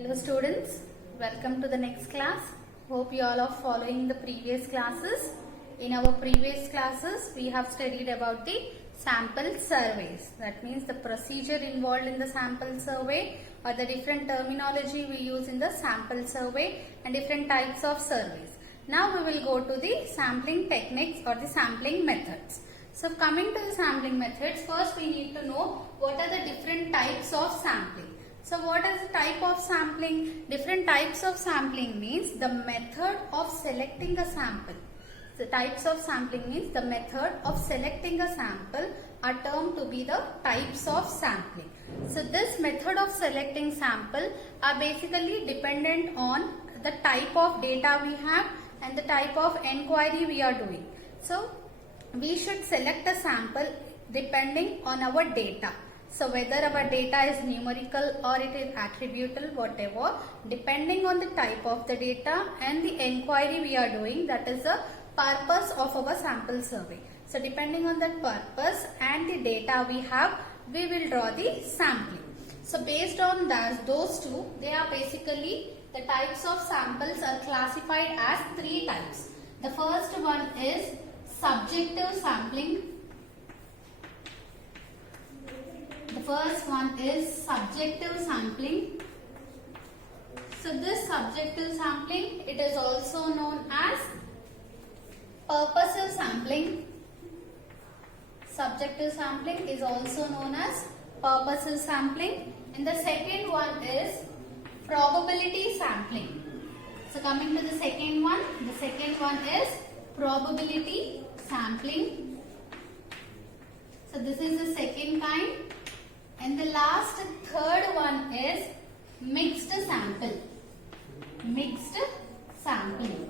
Hello students, welcome to the next class. Hope you all are following the previous classes. In our previous classes, we have studied about the sample surveys. That means the procedure involved in the sample survey or the different terminology we use in the sample survey and different types of surveys. Now we will go to the sampling techniques or the sampling methods. So coming to the sampling methods, first we need to know what are the different types of sampling. So what is the type of sampling? Different types of sampling means the method of selecting a sample. The types of sampling means the method of selecting a sample are termed to be the types of sampling. So this method of selecting sample are basically dependent on the type of data we have and the type of inquiry we are doing. So we should select a sample depending on our data. So whether our data is numerical or it is attributable, whatever, depending on the type of the data and the inquiry we are doing, that is the purpose of our sample survey. So depending on that purpose and the data we have, we will draw the sampling. So based on those two, they are basically the types of samples are classified as three types. The first one is subjective sampling. The first one is subjective sampling. So this subjective sampling, it is also known as purposive sampling. Subjective sampling is also known as purposive sampling. And the second one is probability sampling. So coming to the second one is probability sampling. So this is the second kind. And the last third one is mixed sample. Mixed sampling.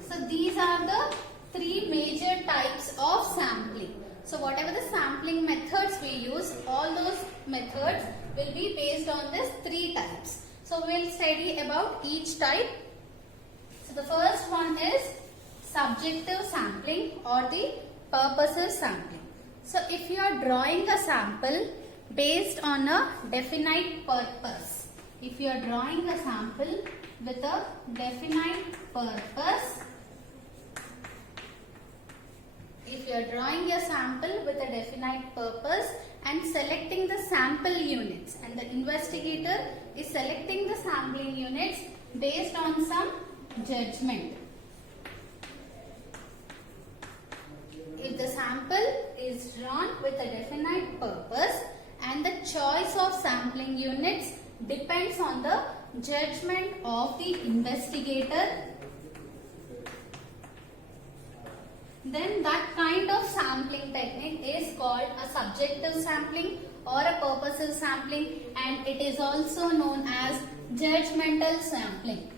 So these are the three major types of sampling. So whatever the sampling methods we use, all those methods will be based on these three types. So we will study about each type. So the first one is subjective sampling or the purposive sampling. So if you are drawing a sample based on a definite purpose, if you are drawing a sample with a definite purpose, if you are drawing a sample with a definite purpose and selecting the sample units, and the investigator is selecting the sampling units based on some judgment. If the sample is drawn with a definite purpose and the choice of sampling units depends on the judgment of the investigator, then that kind of sampling technique is called a subjective sampling or a purposive sampling, and it is also known as judgmental sampling.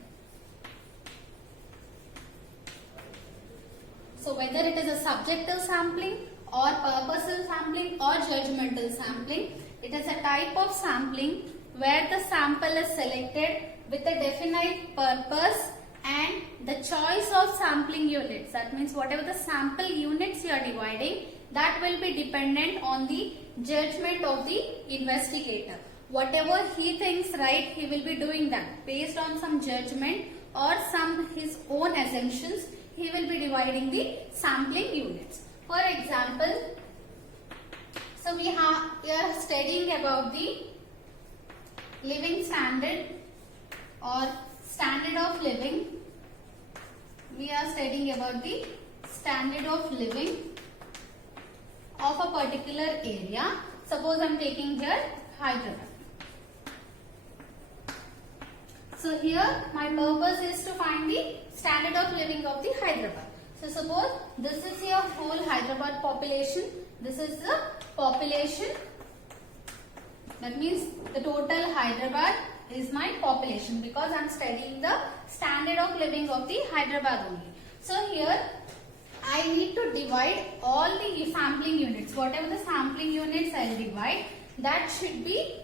So whether it is a subjective sampling or purposive sampling or judgmental sampling, it is a type of sampling where the sample is selected with a definite purpose and the choice of sampling units. That means whatever the sample units you are dividing, that will be dependent on the judgment of the investigator. Whatever he thinks right, he will be doing that. Based on some judgment or some his own assumptions, he will be dividing the sampling units. For example, so we are studying about the living standard or standard of living. We are studying about the standard of living of a particular area. Suppose I am taking here Hyderabad. So here my purpose is to find the standard of living of the Hyderabad. So suppose this is your whole Hyderabad population. This is the population. That means the total Hyderabad is my population because I am studying the standard of living of the Hyderabad only. So here I need to divide all the sampling units. Whatever the sampling units I will divide, that should be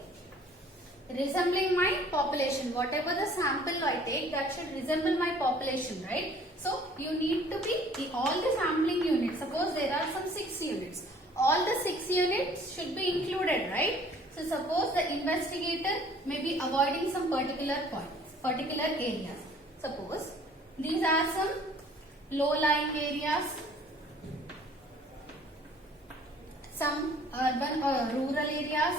resembling my population. Whatever the sample I take, that should resemble my population, right? So you need to be all the sampling units. Suppose there are some 6 units. All the 6 units should be included, right? So suppose the investigator may be avoiding some particular points, particular areas. Suppose these are some low-lying areas, some urban or rural areas.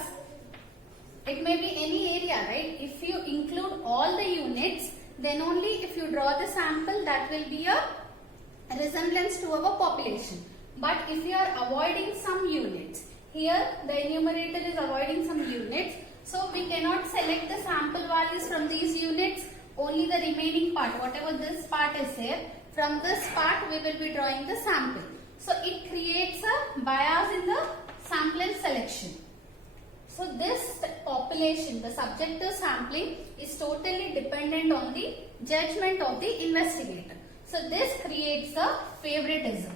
It may be any area, right? If you include all the units, then only if you draw the sample, that will be a resemblance to our population. But if you are avoiding some units, here the enumerator is avoiding some units, so we cannot select the sample values from these units, only the remaining part, whatever this part is there, from this part we will be drawing the sample. So it creates a bias in the sample selection. So this population, the subjective sampling, is totally dependent on the judgment of the investigator. So this creates a favoritism.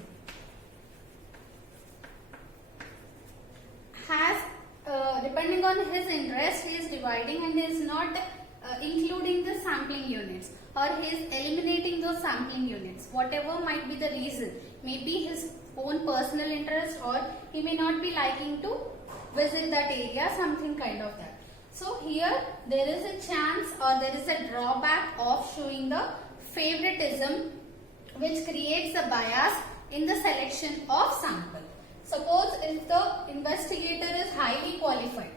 Depending on his interest, he is dividing and is not including the sampling units, or he is eliminating those sampling units. Whatever might be the reason, maybe his own personal interest, or he may not be liking to visit that area, something kind of that. So here there is a chance, or there is a drawback of showing the favoritism, which creates a bias in the selection of sample. Suppose if the investigator is highly qualified,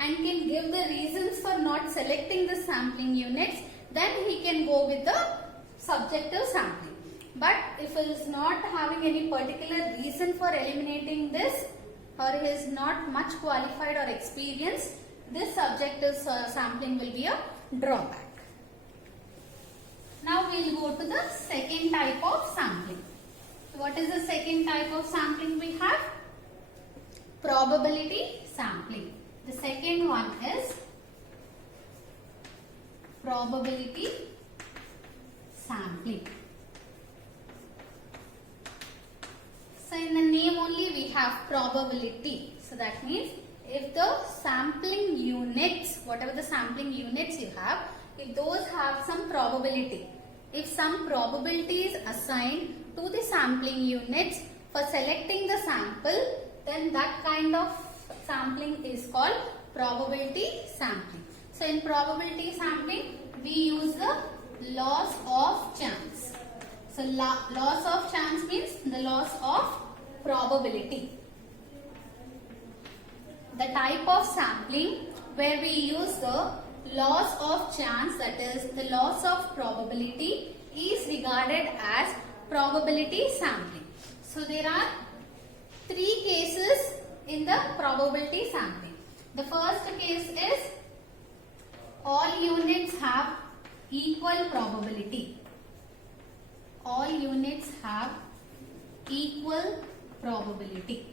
and can give the reasons for not selecting the sampling units, then he can go with the subjective sampling. But if he is not having any particular reason for eliminating this, or he is not much qualified or experienced, this subjective sampling will be a drawback. Now we will go to the second type of sampling. What is the second type of sampling we have? Probability sampling. The second one is probability sampling. So in the name only we have probability. So that means if the sampling units, whatever the sampling units you have, if those have some probability, if some probability is assigned to the sampling units for selecting the sample, then that kind of sampling is called probability sampling. So in probability sampling, we use the loss of chance. So loss of chance means the loss of probability. The type of sampling where we use the loss of chance, that is the loss of probability, is regarded as probability sampling. So there are three cases in the probability sampling. The first case is all units have equal probability. All units have equal probability.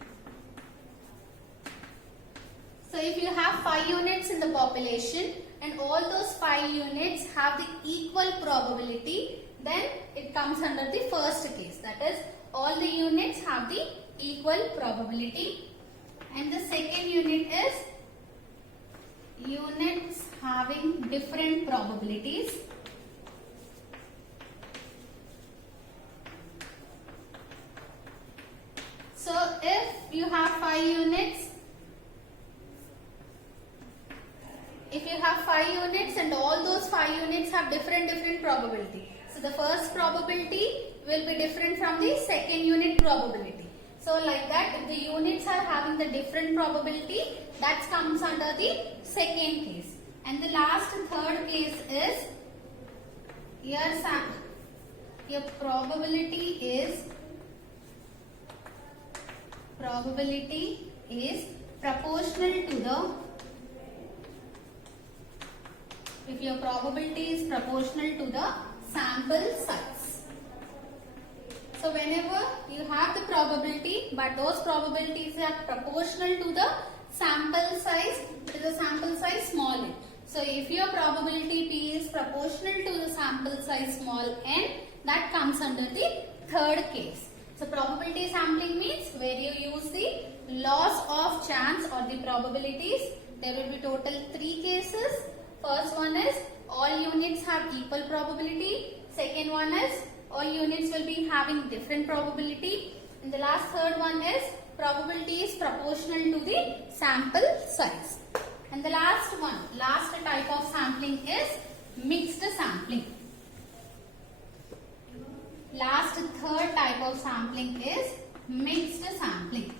So if you have 5 units in the population and all those 5 units have the equal probability, then it comes under the first case. That is, all the units have the equal probability. And the second unit is units having different probabilities. So if you have 5 units, and all those 5 units have different probability, so the first probability will be different from the second unit probability. So like that, if the units are having the different probability, that comes under the second case. And the last third case is your probability is proportional to the, if your probability is proportional to the sample size. So whenever you have the probability, but those probabilities are proportional to the sample size, it is a sample size small n. So if your probability P is proportional to the sample size small n, that comes under the third case. So probability sampling means where you use the loss of chance or the probabilities. There will be total 3 cases. First one is all units have equal probability. Second one is all units will be having different probability. And the last third one is Probability is proportional to the sample size. And the last type of sampling is mixed sampling. Third type of sampling is mixed sampling.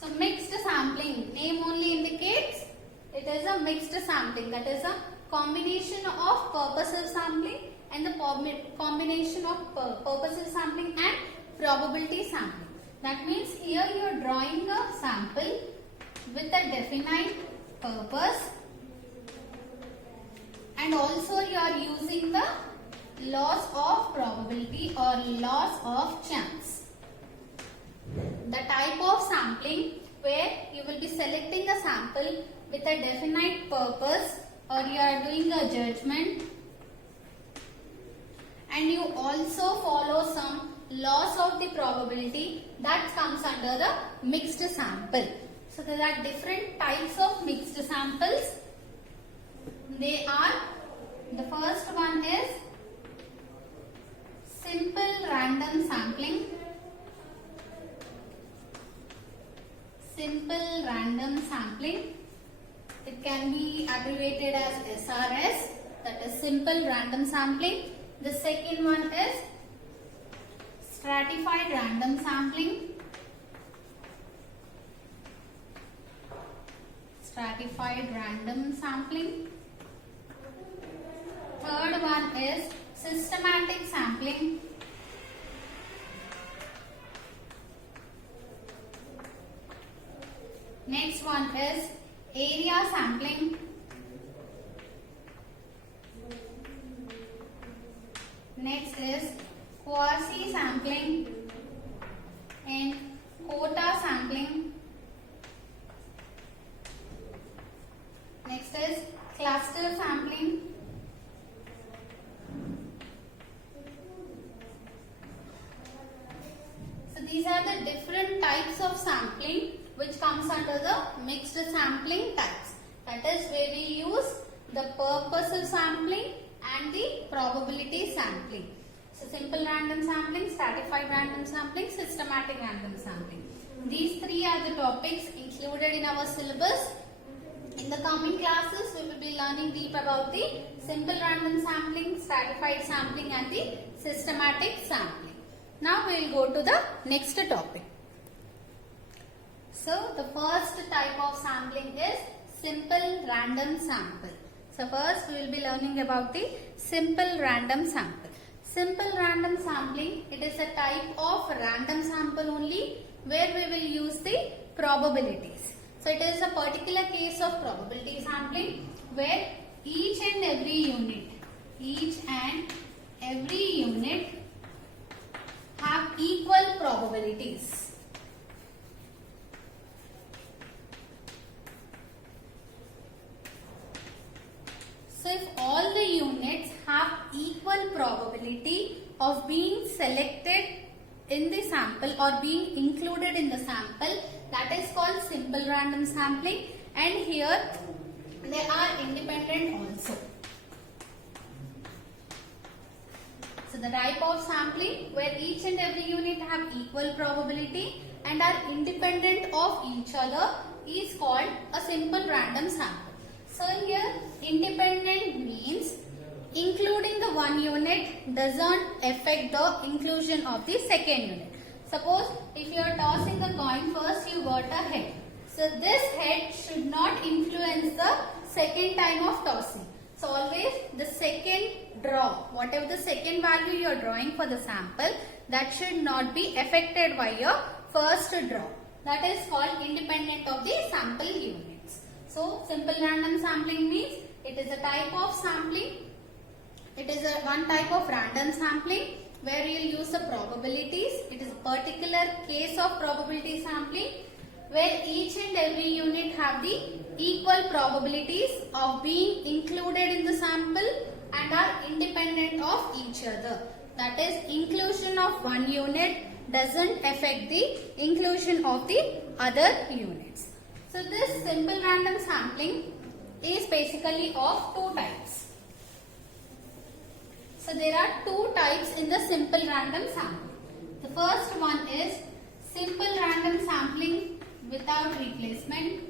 So mixed sampling, name only indicates it is a mixed sampling, that is a combination of purposive sampling and the combination of purposive sampling and probability sampling. That means here you are drawing a sample with a definite purpose, and also you are using the laws of probability or laws of chance. The type of sampling where you will be selecting a sample with a definite purpose, or you are doing a judgment, and you also follow some laws of the probability, that comes under the mixed sample. So there are different types of mixed samples. They are, the first one is simple random sampling. Simple random sampling. It can be abbreviated as SRS, that is simple random sampling. The second one is stratified random sampling. Stratified random sampling. Third one is systematic sampling. Next one is area sampling. Next is quasi sampling and quota sampling. Next is cluster sampling. So these are the different types of sampling which comes under the mixed sampling types. That is where we use the purposive sampling and the probability sampling. So simple random sampling, stratified random sampling, systematic random sampling. These three are the topics included in our syllabus. In the coming classes, we will be learning deep about the simple random sampling, stratified sampling and the systematic sampling. Now we will go to the next topic. So the first type of sampling is simple random sample. So first we will be learning about the simple random sample. Simple random sampling, it is a type of random sample only where we will use the probabilities. So it is a particular case of probability sampling where each and every unit have equal probabilities. So if all the units have equal probability of being selected in the sample or being included in the sample, that is called simple random sampling, and here they are independent also. So the type of sampling where each and every unit have equal probability and are independent of each other is called a simple random sample. So here independent means including the one unit doesn't affect the inclusion of the second unit. Suppose if you are tossing a coin, first you got a head. So this head should not influence the second time of tossing. So always the second draw, whatever the second value you are drawing for the sample, that should not be affected by your first draw. That is called independent of the sample units. So simple random sampling means it is a type of sampling. It is one type of random sampling where you will use the probabilities. It is a particular case of probability sampling where each and every unit have the equal probabilities of being included in the sample and are independent of each other. That is, inclusion of one unit doesn't affect the inclusion of the other units. So this simple random sampling is basically of two types. So there are two types in the simple random sampling. The first one is simple random sampling without replacement.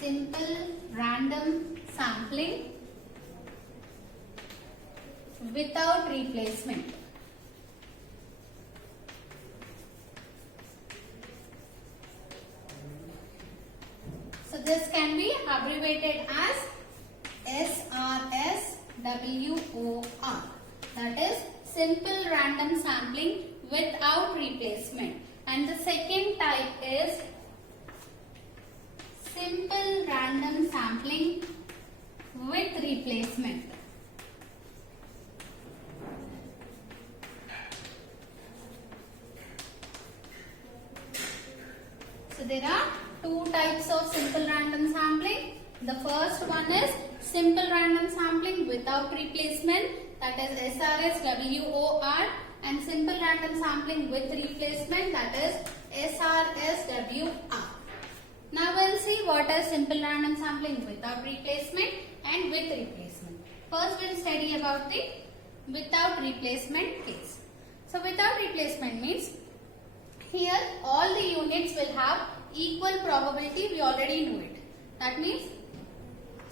Simple random sampling without replacement. So this can be abbreviated as SRSWOR. That is simple random sampling without replacement. And the second type is simple random sampling with replacement. So there are two types of simple random sampling. The first one is simple random sampling without replacement, that is SRSWOR, and simple random sampling with replacement, that is SRSWR. Now we'll see what is simple random sampling without replacement and with replacement. First we'll study about the without replacement case. So without replacement means here all the units will have equal probability. We already know it. That means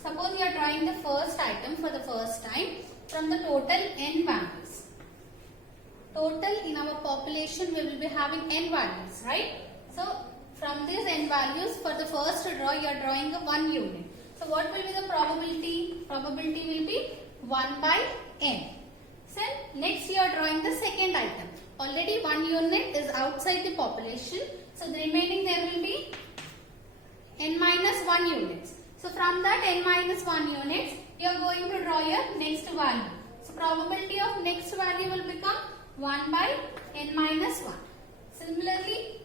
suppose you are drawing the first item for the first time from the total n values. Total in our population we will be having n values, right? So from these n values for the first draw you are drawing a 1 unit. So what will be the probability? Probability will be 1 by n. So next you are drawing the second item. Already 1 unit is outside the population. So the remaining there will be n minus 1 units. So from that n minus 1 units, you are going to draw your next value. So probability of next value will become 1 by n minus 1. Similarly,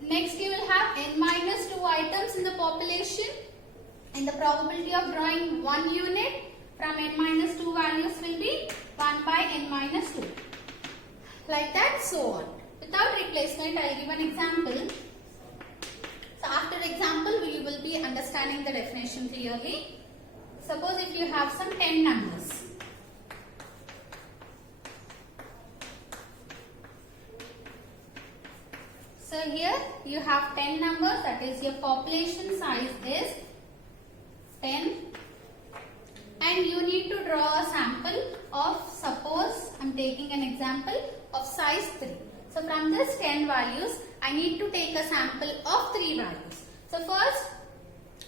next you will have n minus 2 items in the population. And the probability of drawing 1 unit from n minus 2 values will be 1 by n minus 2. Like that, so on. Without replacement, I will give an example. So after example, we will be understanding the definition clearly. Suppose if you have some 10 numbers. So here you have 10 numbers, that is your population size is 10. And you need to draw a sample of, suppose I am taking an example of size 3. So from this 10 values, I need to take a sample of 3 values. So first,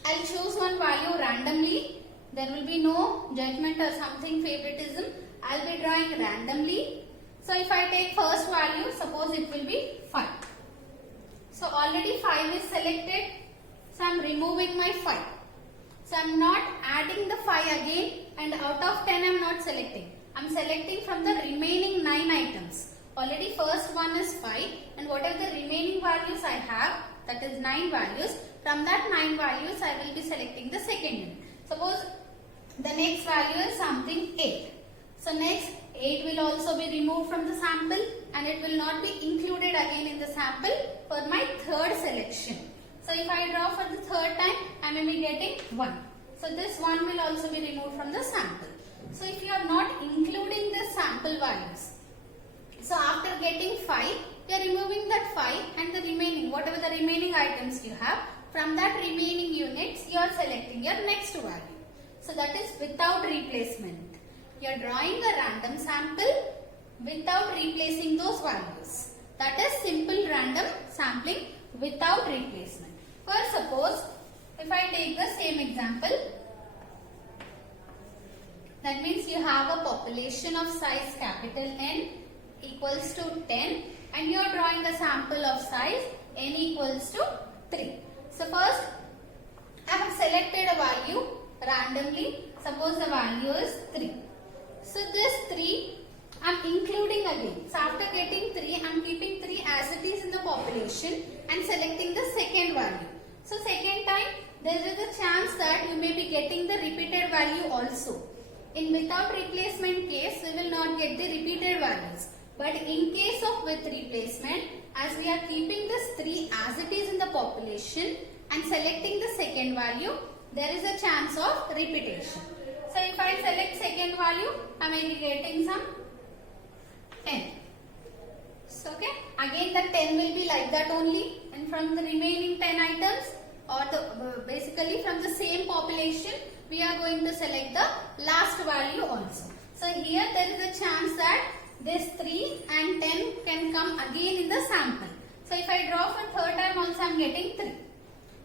I will choose one value randomly. There will be no judgment or something favoritism. I will be drawing randomly. So if I take first value, suppose it will be 5. So already 5 is selected. So I am removing my 5. So I am not adding the 5 again, and out of 10 I am not selecting. I am selecting from the remaining 9 items. Already first one is 5, and whatever the remaining values I have, that is 9 values, from that 9 values I will be selecting the second unit. Suppose the next value is something 8. So next 8 will also be removed from the sample, and it will not be included again in the sample for my third selection. So if I draw for the third time, I may be getting 1. So this 1 will also be removed from the sample. So if you are not including the sample values, so after getting 5, you are removing that 5 and the remaining, whatever the remaining items you have, from that remaining units you are selecting your next value. So that is without replacement. You are drawing a random sample without replacing those values. That is simple random sampling without replacement. For suppose, if I take the same example, that means you have a population of size capital N equals to 10, and you are drawing a sample of size n equals to 3. So first I have selected a value randomly. Suppose the value is 3. So this 3 I am including again. So after getting 3, I am keeping 3 as it is in the population and selecting the second value. So second time there is a chance that you may be getting the repeated value also. In without replacement case, we will not get the repeated values. But in case of with replacement, as we are keeping this 3 as it is in the population and selecting the second value, there is a chance of repetition. So if I select second value, I may be getting some 10. So okay, again the 10 will be like that only, and from the remaining 10 items, or the basically from the same population, we are going to select the last value also. So here there is a chance that this 3 and 10 can come again in the sample. So if I draw for third time also I am getting 3.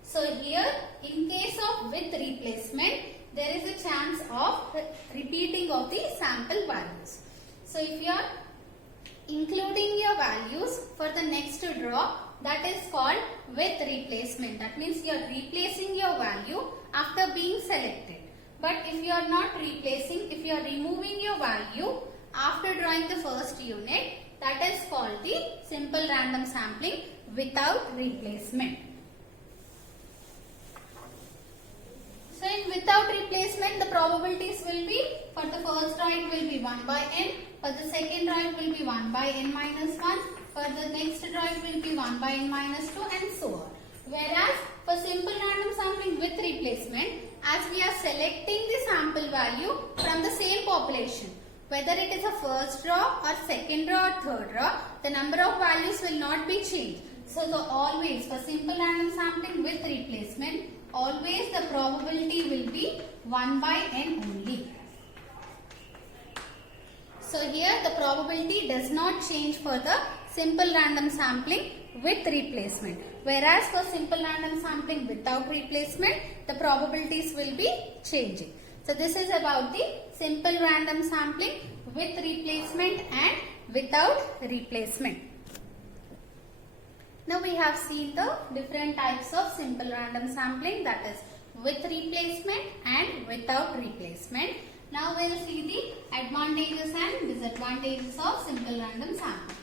So here in case of with replacement, there is a chance of repeating of the sample values. So if you are including your values for the next draw, that is called with replacement. That means you are replacing your value after being selected. But if you are not replacing, if you are removing your value after drawing the first unit, that is called the simple random sampling without replacement. So in without replacement, the probabilities will be, for the first draw it will be 1 by n, for the second draw it will be 1 by n minus 1, for the next draw it will be 1 by n minus 2, and so on. Whereas for simple random sampling with replacement, as we are selecting the sample value from the same population, whether it is a first draw or second draw or third draw, the number of values will not be changed. So always for simple random sampling with replacement, always the probability will be 1 by n only. So here the probability does not change for the simple random sampling with replacement. Whereas for simple random sampling without replacement, the probabilities will be changing. So this is about the simple random sampling with replacement and without replacement. Now we have seen the different types of simple random sampling, that is with replacement and without replacement. Now we will see the advantages and disadvantages of simple random sampling.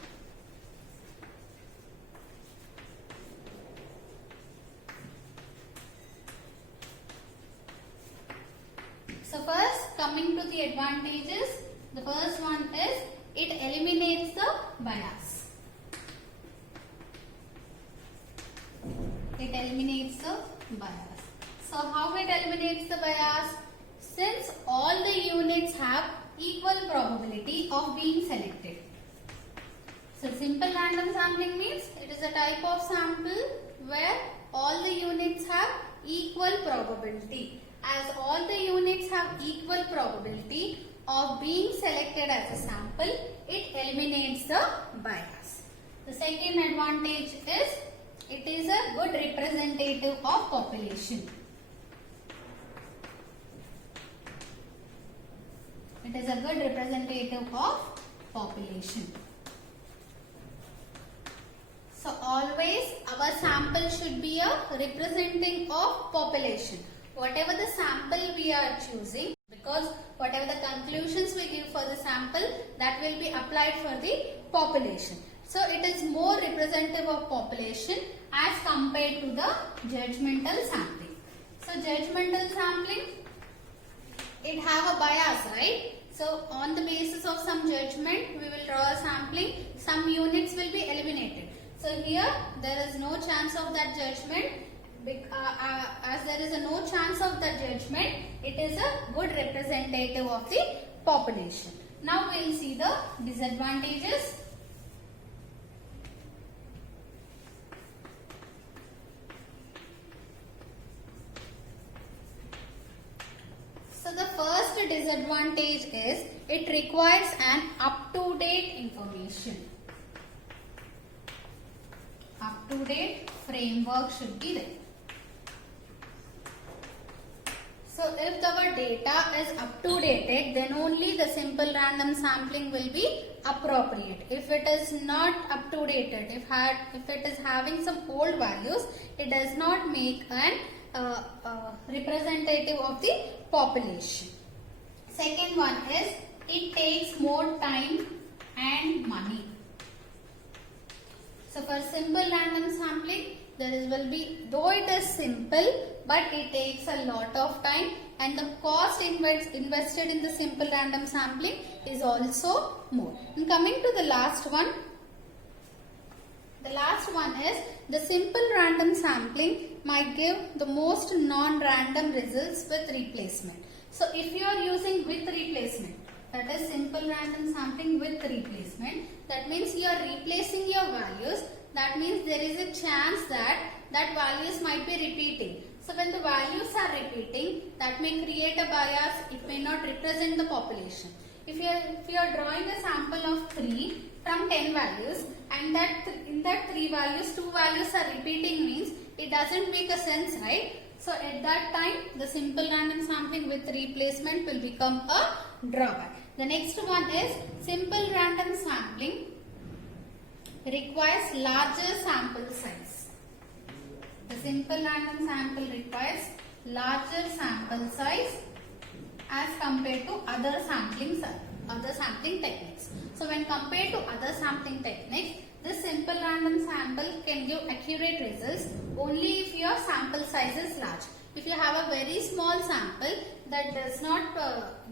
So first, coming to the advantages, the first one is it eliminates the bias. It eliminates the bias. So how it eliminates the bias? Since all the units have equal probability of being selected. So simple random sampling means it is a type of sample where all the units have equal probability. As all the units have equal probability of being selected as a sample, it eliminates the bias. The second advantage is it is a good representative of population. It is a good representative of population. So always our sample should be a representing of population. Whatever the sample we are choosing, because whatever the conclusions we give for the sample, that will be applied for the population. So it is more representative of population as compared to the judgmental sampling. So judgmental sampling, it have a bias, right? So on the basis of some judgment, we will draw a sampling, some units will be eliminated. So here there is no chance of that judgment. As there is no chance of the judgment, it is a good representative of the population. Now we will see the disadvantages. So the first disadvantage is it requires an up-to-date information. Up-to-date framework should be there. So if our data is up to date, then only the simple random sampling will be appropriate. If it is not up to date, if it is having some old values, it does not make an representative of the population. Second one is it takes more time and money. So for simple random sampling, will be, though it is simple, but it takes a lot of time, and the cost invested in the simple random sampling is also more. And coming to the last one, the last one is the simple random sampling might give the most non-random results with replacement. So if you are using with replacement, that is simple random sampling with replacement. That means you are replacing your values. That means there is a chance that values might be repeating. So when the values are repeating, that may create a bias. It may not represent the population. If you are drawing a sample of 3 from 10 values, and in that 3 values, 2 values are repeating, means it doesn't make a sense, right? So at that time, the simple random sampling with replacement will become a drawback. The next one is simple random sampling requires larger sample size. The simple random sample requires larger sample size as compared to other sampling techniques. So when compared to other sampling techniques, this simple random sample can give accurate results only if your sample size is large. If you have a very small sample, that does not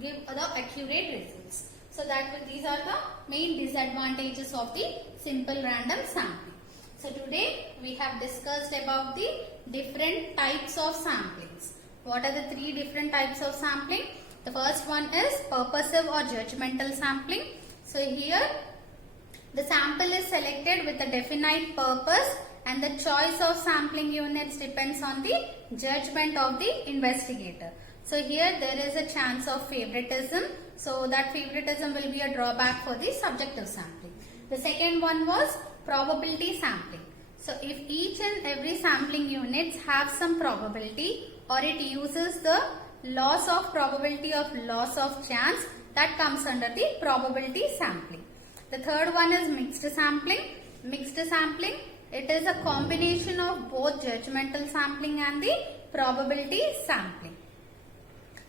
give the accurate results. So these are the main disadvantages of the simple random sampling. So today we have discussed about the different types of samplings. What are the 3 different types of sampling? The first one is purposive or judgmental sampling. So here the sample is selected with a definite purpose, and the choice of sampling units depends on the judgment of the investigator. So here there is a chance of favoritism. So that favoritism will be a drawback for the subjective sampling. The second one was probability sampling. So if each and every sampling units have some probability, or it uses the loss of probability of loss of chance, that comes under the probability sampling. The third one is mixed sampling. Mixed sampling, it is a combination of both judgmental sampling and the probability sampling.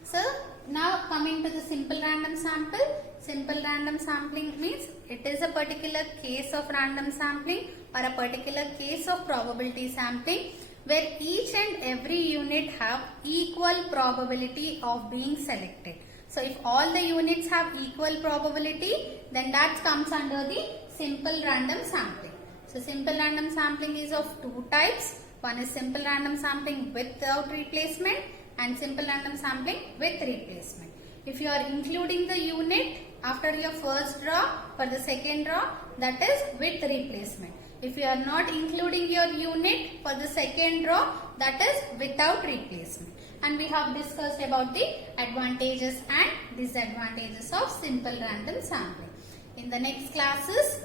So now coming to the simple random sample. Simple random sampling means it is a particular case of random sampling or a particular case of probability sampling where each and every unit have equal probability of being selected. So if all the units have equal probability, then that comes under the simple random sampling. So simple random sampling is of 2 types. One is simple random sampling without replacement and simple random sampling with replacement. If you are including the unit after your first draw for the second draw, that is with replacement. If you are not including your unit for the second draw, that is without replacement. And we have discussed about the advantages and disadvantages of simple random sampling. In the next classes,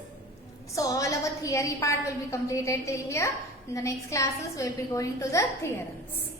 so all our theory part will be completed till here. In the next classes, we will be going to the theorems.